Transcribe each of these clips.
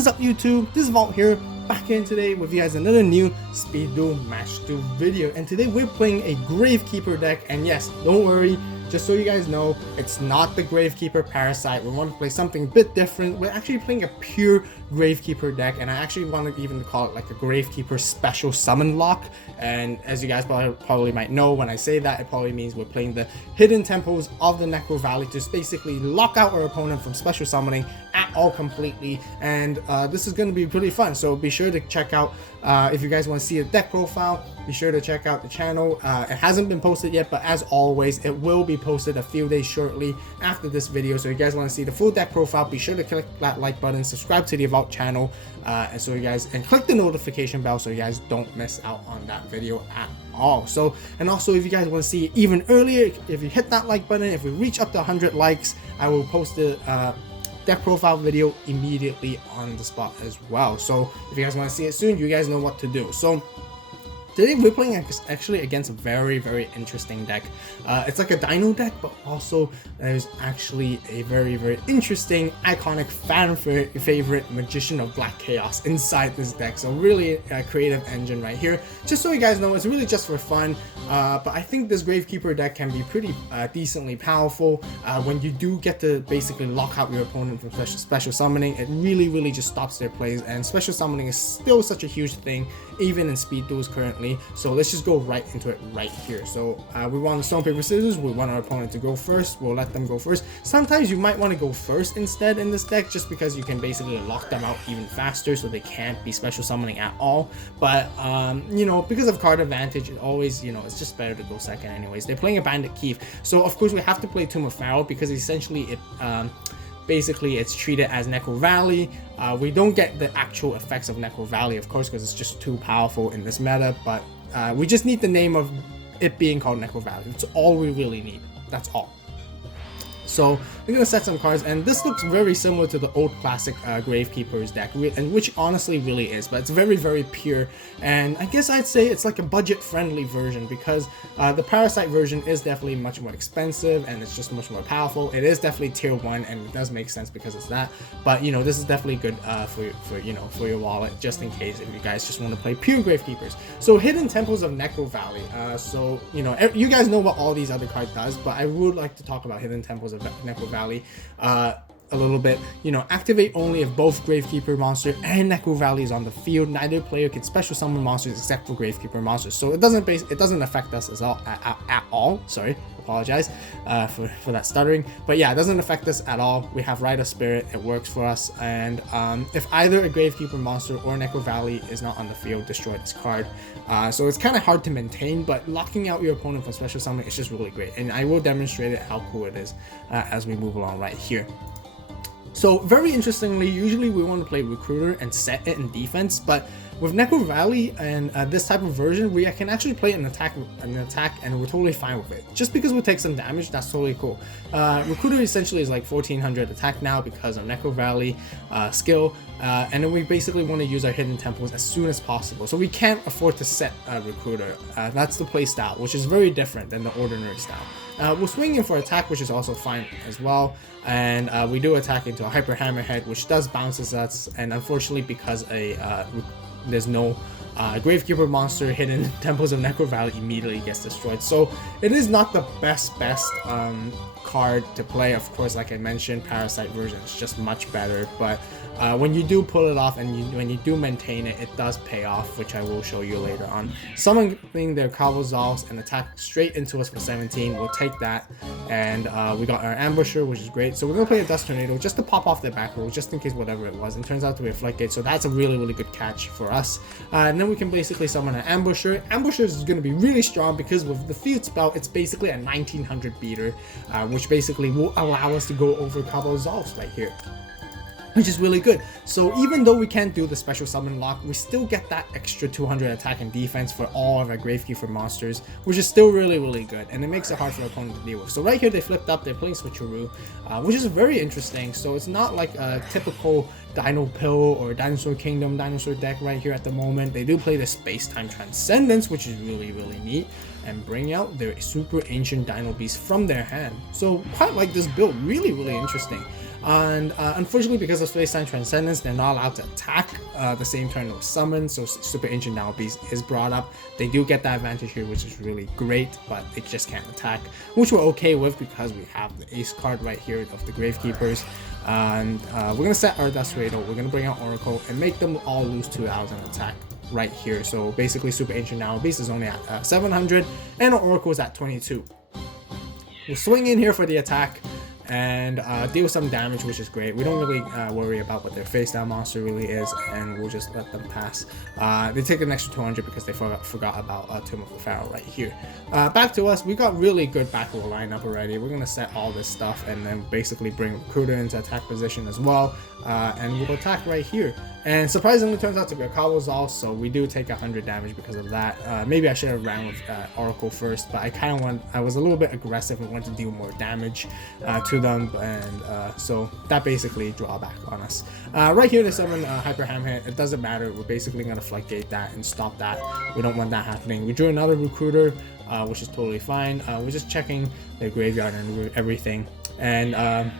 What is up YouTube? This is Vault here, back in today with you guys another new Speed Duel Match 2 video. And today we're playing a Gravekeeper deck, and yes, don't worry, just so you guys know, it's not the Gravekeeper Parasite. We want to play something a bit different. We're actually playing a pure Gravekeeper deck, and I actually want to even call it like a Gravekeeper Special Summon Lock. And as you guys probably might know, when I say that, it probably means we're playing the Hidden Temples of the Necro Valley to basically lock out our opponent from special summoning at all completely. And this is going to be pretty fun, so be sure to check out, if you guys want to see a deck profile, be sure to check out the channel. It hasn't been posted yet, but as always, it will be posted a few days shortly after this video. So if you guys want to see the full deck profile, be sure to click that like button, subscribe to the AVAULT channel, and click the notification bell so you guys don't miss out on that video at all. So, and also if you guys want to see it even earlier, if you hit that like button, if we reach up to 100 likes, I will post the deck profile video immediately on the spot as well. So if you guys want to see it soon, you guys know what to do. So today we're playing actually against a very interesting deck. It's like a Dino deck, but also there's actually a very interesting, iconic fan favorite Magician of Black Chaos inside this deck. So really a creative engine right here. Just so you guys know, it's really just for fun. But I think this Gravekeeper deck can be pretty decently powerful when you do get to basically lock out your opponent from special summoning. It really just stops their plays, and special summoning is still such a huge thing even in speed duels currently. So let's just go right into it right here. So we want stone paper scissors. We want our opponent to go first. We'll let them go first. Sometimes you might want to go first instead in this deck, just because you can basically lock them out even faster so they can't be special summoning at all. But you know, because of card advantage, it always, you know, it's just better to go second anyways. They're playing a Bandit Keith, so of course we have to play Tomb of Pharaoh, because essentially it basically it's treated as Necro Valley. We don't get the actual effects of Necro Valley, of course, because it's just too powerful in this meta, but we just need the name of it being called Necro Valley. That's all we really need. That's all. So we're gonna set some cards, and this looks very similar to the old classic Gravekeeper's deck, and which honestly really is, but it's very pure. And I guess I'd say it's like a budget-friendly version, because the Parasite version is definitely much more expensive and it's just much more powerful. It is definitely tier 1, and it does make sense because it's that. But you know, this is definitely good for your wallet, just in case if you guys just want to play pure Gravekeepers. So Hidden Temples of Necro Valley. So you know, you guys know what all these other cards does, but I would like to talk about Hidden Temples of Necro Valley a little bit. You know, activate only if both Gravekeeper monster and Necro Valley is on the field. Neither player can special summon monsters except for Gravekeeper monsters. So it doesn't affect us at all. Sorry, apologize for that stuttering. But yeah, it doesn't affect us at all. We have Rite of Spirit. It works for us. And if either a Gravekeeper monster or Necro Valley is not on the field, destroy this card. So it's kind of hard to maintain, but locking out your opponent from special summoning is just really great. And I will demonstrate it how cool it is as we move along right here. So very interestingly, usually we want to play Recruiter and set it in defense, but with Necro Valley and this type of version, we can actually play an attack, and we're totally fine with it. Just because we take some damage, that's totally cool. Recruiter essentially is like 1400 attack now because of Necro Valley skill, and then we basically want to use our Hidden Temples as soon as possible. So we can't afford to set Recruiter. That's the play style, which is very different than the ordinary style. We'll swing in for attack, which is also fine as well, and we do attack into a Hyper Hammerhead, which does bounces us, and unfortunately because there's no Gravekeeper monster, Hidden Temples of Necro Valley immediately gets destroyed. So it is not the best card to play. Of course, like I mentioned, Parasite version is just much better, but when you do pull it off and when you do maintain it, it does pay off, which I will show you later on. Summoning their Cavalizals and attack straight into us for 17, we'll take that, and we got our Ambusher, which is great. So we're gonna play a Dust Tornado just to pop off their back row, just in case whatever it was. It turns out to be a Floodgate, so that's a really good catch for us. And then we can basically summon an Ambusher. Ambusher is gonna be really strong because with the field spell, it's basically a 1900 beater, which basically will allow us to go over Cavalizals right here, which is really good. So even though we can't do the special summon lock, we still get that extra 200 attack and defense for all of our Gravekeeper monsters, which is still really good, and it makes it hard for our opponent to deal with. So right here they flipped up, they're playing Switcheroo, which is very interesting. So it's not like a typical Dino Pill or Dinosaur Kingdom dinosaur deck right here at the moment. They do play the Space-Time Transcendence, which is really neat, and bring out their super ancient Dino Beast from their hand. So quite like this build, really interesting. And unfortunately, because of Space-Time Transcendence, they're not allowed to attack the same turn it was summoned, so Super Ancient Dino Beast is brought up. They do get that advantage here, which is really great, but they just can't attack, which we're okay with because we have the ace card right here of the Gravekeepers. And we're going to set our Dust Radar, we're going to bring out Oracle, and make them all lose 2,000 attack right here. So basically, Super Ancient Dino Beast is only at 700, and Oracle is at 22. We'll swing in here for the attack and deal some damage, which is great. We don't really worry about what their face down monster really is, and we'll just let them pass. They take an extra 200 because they forgot about Tomb of the Pharaoh right here. Back to us, we got really good back row lineup already. We're gonna set all this stuff and then basically bring Recruiter into attack position as well, and we'll attack right here. And surprisingly, turns out to be a Kabazal, so we do take 100 damage because of that. Maybe I should have ran with Oracle first, but I was a little bit aggressive and wanted to deal more damage to them, and so that basically draw back on us. Right here, the 7 Hyper Hamhead, it doesn't matter. We're basically going to floodgate that and stop that. We don't want that happening. We drew another Recruiter, which is totally fine. We're just checking their graveyard and everything, and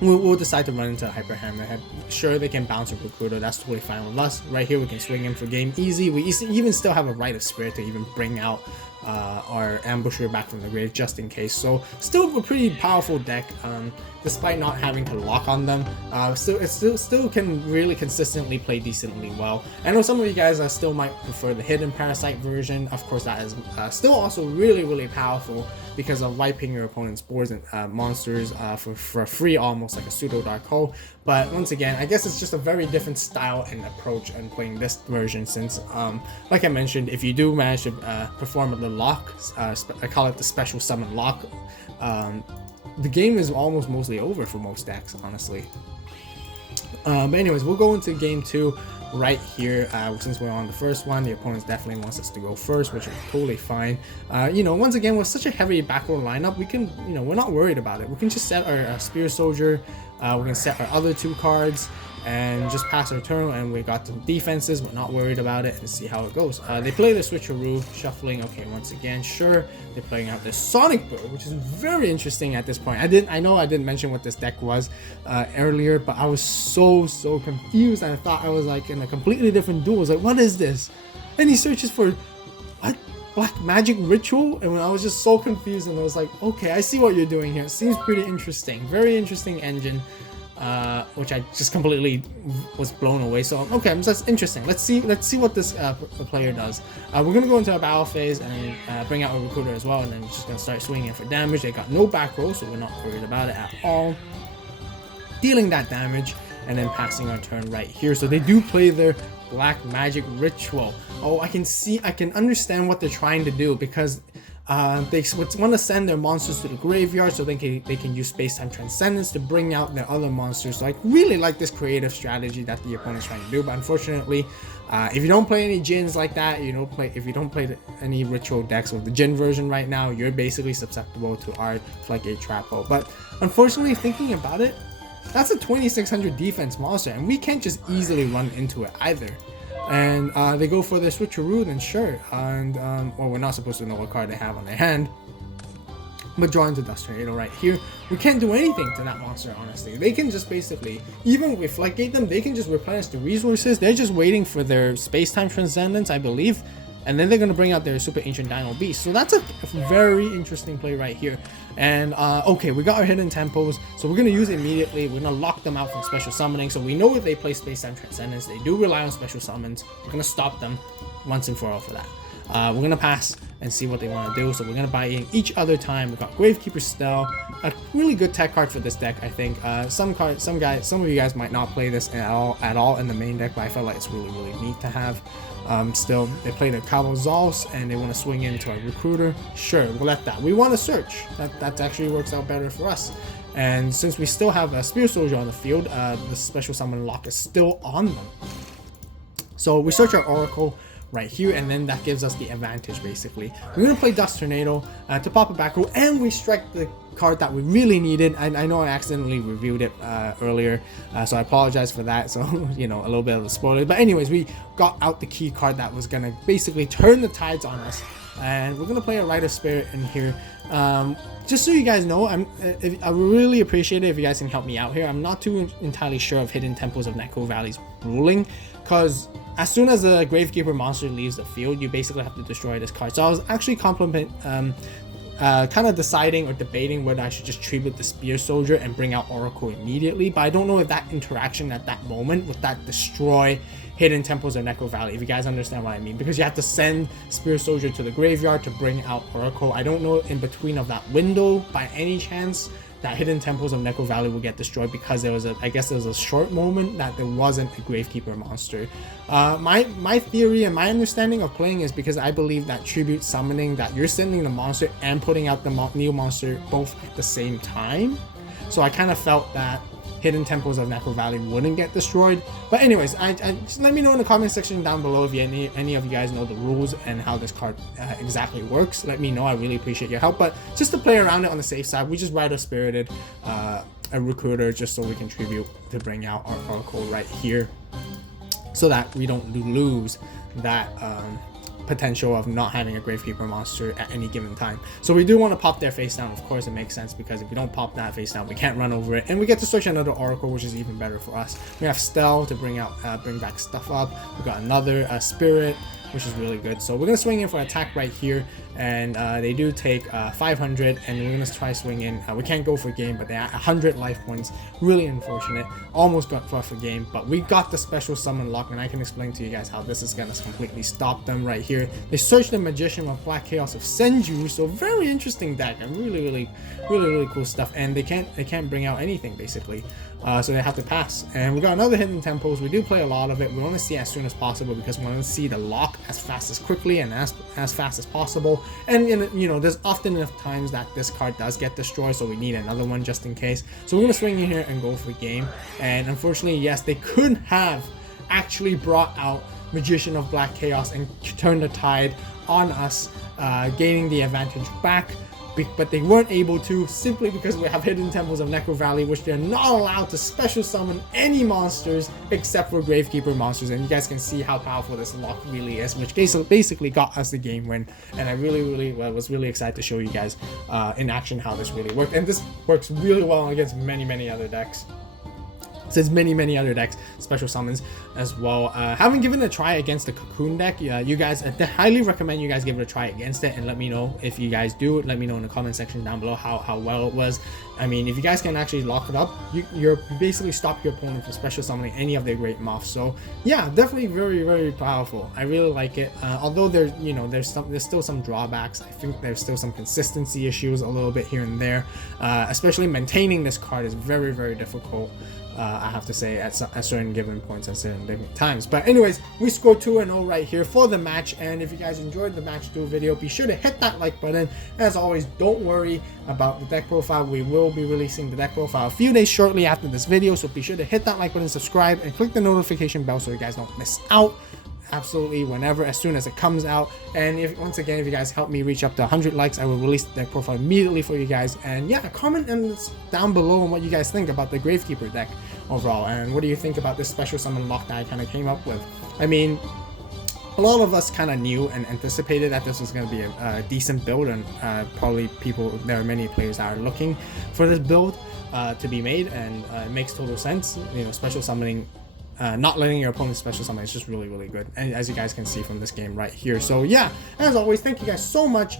we'll decide to run into a Hyper Hammerhead. Sure, they can bounce a Recruiter, that's totally fine with us. Right here, we can swing in for game easy. We even still have a Rite of Spirit to even bring out our Ambusher back from the grave just in case. So still a pretty powerful deck, despite not having to lock on them. It still can really consistently play decently well. I know some of you guys still might prefer the Hidden Parasite version. Of course, that is still also really powerful because of wiping your opponent's boards and monsters for free, almost like a pseudo dark hole. But once again, I guess it's just a very different style and approach in playing this version, since like I mentioned, if you do manage to perform the lock, I call it the special summon lock, the game is almost mostly over for most decks, honestly. But anyways, we'll go into game 2 right here. Since we're on the first one, the opponent definitely wants us to go first, which is totally fine. Once again, with such a heavy back row lineup, we can, we're not worried about it. We can just set our Spear Soldier, we can set our other 2 cards, and just pass our turn, and we got some defenses. We're not worried about it, and see how it goes. They play the switcheroo, shuffling. Okay, once again, sure, they're playing out the Sonic Boom, which is very interesting at this point. I know I didn't mention what this deck was earlier, but I was so confused, and I thought I was like in a completely different duel. I was like, what is this? And he searches for what? Black Magic Ritual, and I was just so confused, and I was like, okay, I see what you're doing here. It seems pretty interesting. Very interesting engine. Which I just completely was blown away. So okay, so that's interesting. Let's see what this player does. We're gonna go into a battle phase and bring out a Recruiter as well, and then we're just gonna start swinging for damage. They got no back row, so we're not worried about it at all. Dealing that damage and then passing our turn right here. So they do play their Black Magic Ritual. Oh, I can understand what they're trying to do, because they want to send their monsters to the graveyard so they can use Space-Time Transcendence to bring out their other monsters. So I really like this creative strategy that the opponent's trying to do. But unfortunately, if you don't play any Djinns like that, if you don't play any ritual decks with the Djinn version right now, you're basically susceptible to our Floodgate Trap Hole. But unfortunately, thinking about it, that's a 2600 defense monster, and we can't just easily run into it either. And they go for their switcheroo, then sure, and well, we're not supposed to know what card they have on their hand, but draw into Dust Tornado right here. We can't do anything to that monster, honestly. They can just basically, even if we floodgate them, they can just replenish the resources. They're just waiting for their Space-Time Transcendence, I believe, and then they're going to bring out their Super Ancient Dino Beast. So that's a very interesting play right here. And okay, we got our hidden tempos, so we're going to use it immediately. We're going to lock them out from special summoning. So we know if they play Space-Time Transcendence, they do rely on special summons. We're going to stop them once and for all for that. We're going to pass and see what they want to do. So we're going to buy in each other time. We got Gravekeeper Stell, a really good tech card for this deck, I think. Some of you guys might not play this at all in the main deck, but I felt like it's really neat to have. Still, they play the Kabazals and they want to swing into a Recruiter. Sure, we'll let that. We want to search. That actually works out better for us. And since we still have a Spear Soldier on the field, the special summon lock is still on them. So we search our Oracle right here, and then that gives us the advantage basically. We're going to play Dust Tornado to pop a back row, and we strike the card that we really needed. I know I accidentally reviewed it earlier, so I apologize for that. So a little bit of a spoiler, but anyways, we got out the key card that was going to basically turn the tides on us and we're gonna play a Rite of Spirit in here. Just so you guys know, I really appreciate it if you guys can help me out here. I'm not too entirely sure of Hidden Temples of Neko Valley's ruling, because as soon as the Gravekeeper monster leaves the field, you basically have to destroy this card. So I was actually kind of deciding or debating whether I should just tribute the Spear Soldier and bring out Oracle immediately, but I don't know if that interaction at that moment would that destroy Hidden Temples of Neko Valley, if you guys understand what I mean, because you have to send Spear Soldier to the graveyard to bring out Oracle. I don't know in between of that window by any chance that Hidden Temples of Neko Valley will get destroyed, because there was I guess there was a short moment that there wasn't a Gravekeeper monster. My theory and my understanding of playing is because I believe that tribute summoning, that you're sending the monster and putting out the new monster both at the same time. So I kind of felt that Hidden Temples of Neko Valley wouldn't get destroyed. But anyways, I just let me know in the comment section down below if any of you guys know the rules and how this card exactly works. Let me know. I really appreciate your help. But just to play around it on the safe side, we just Rite of Spirited a Recruiter just so we can tribute to bring out our Oracle right here, so that we don't lose that potential of not having a Gravekeeper monster at any given time. So we do want to pop their face down. Of course, it makes sense, because if we don't pop that face down, we can't run over it, and we get to search another Oracle, which is even better for us. We have Stell to bring back stuff up. We got another Spirit, which is really good. So we're gonna swing in for attack right here, and they do take 500, and we're gonna try swing in. We can't go for game, but they have 100 life points. Really unfortunate. Almost got for game, but we got the special summon lock, and I can explain to you guys how this is gonna completely stop them right here. They search the Magician with Black Chaos of Senju, so very interesting deck, and really cool stuff. And they can't bring out anything basically. So they have to pass. And we got another Hidden Temples. We do play a lot of it. We want to see as soon as possible, because we want to see the lock as fast as quickly and as fast as possible. And you know, there's often enough times that this card does get destroyed, so we need another one just in case. So we're gonna swing in here and go for game. And unfortunately, yes, they could have actually brought out Magician of Black Chaos and turned the tide on us, gaining the advantage back. But they weren't able to, simply because we have Hidden Temples of Neko Valley, which they're not allowed to special summon any monsters except for Gravekeeper monsters. And you guys can see how powerful this lock really is, which basically got us the game win. And I was really excited to show you guys in action how this really worked. And this works really well against many other decks. There's many other decks, special summons as well. Haven't given it a try against the Cocoon deck. You guys, I highly recommend you guys give it a try against it, and let me know if you guys do. Let me know in the comment section down below how well it was. I mean, if you guys can actually lock it up, you basically stop your opponent from special summoning any of their great moths. So yeah, definitely very powerful. I really like it. Although there's still some drawbacks. I think there's still some consistency issues a little bit here and there. Especially maintaining this card is very difficult. I have to say at certain given points and certain different times. But anyways, we scored 2-0 right here for the match. And if you guys enjoyed the match duel video, be sure to hit that like button. As always, don't worry about the deck profile. We will be releasing the deck profile a few days shortly after this video, so be sure to hit that like button, subscribe, and click the notification bell so you guys don't miss out. Absolutely, whenever, as soon as it comes out. And once again, if you guys help me reach up to 100 likes, I will release the deck profile immediately for you guys. And yeah, comment down below on what you guys think about the Gravekeeper deck overall, and what do you think about this special summon lock that I kind of came up with. I mean, a lot of us kind of knew and anticipated that this was going to be a decent build, and probably there are many players that are looking for this build to be made, and it makes total sense. You know, special summoning, not letting your opponent special summon is just really good, and as you guys can see from this game right here. So yeah, as always, thank you guys so much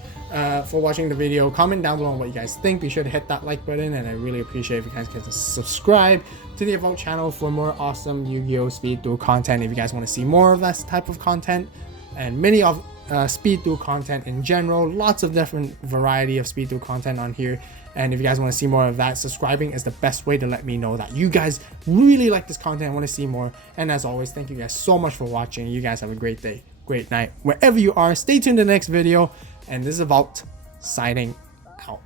for watching the video. Comment down below on what you guys think. Be sure to hit that like button, and I really appreciate if you guys can subscribe to the AVAULT channel for more awesome Yu-Gi-Oh Speed Duel content. If you guys want to see more of that type of content, and many of Speed Duel content in general, lots of different variety of Speed Duel content on here. And if you guys want to see more of that, subscribing is the best way to let me know that you guys really like this content and want to see more. And as always, thank you guys so much for watching. You guys have a great day, great night, wherever you are. Stay tuned to the next video. And this is AVAULT signing out.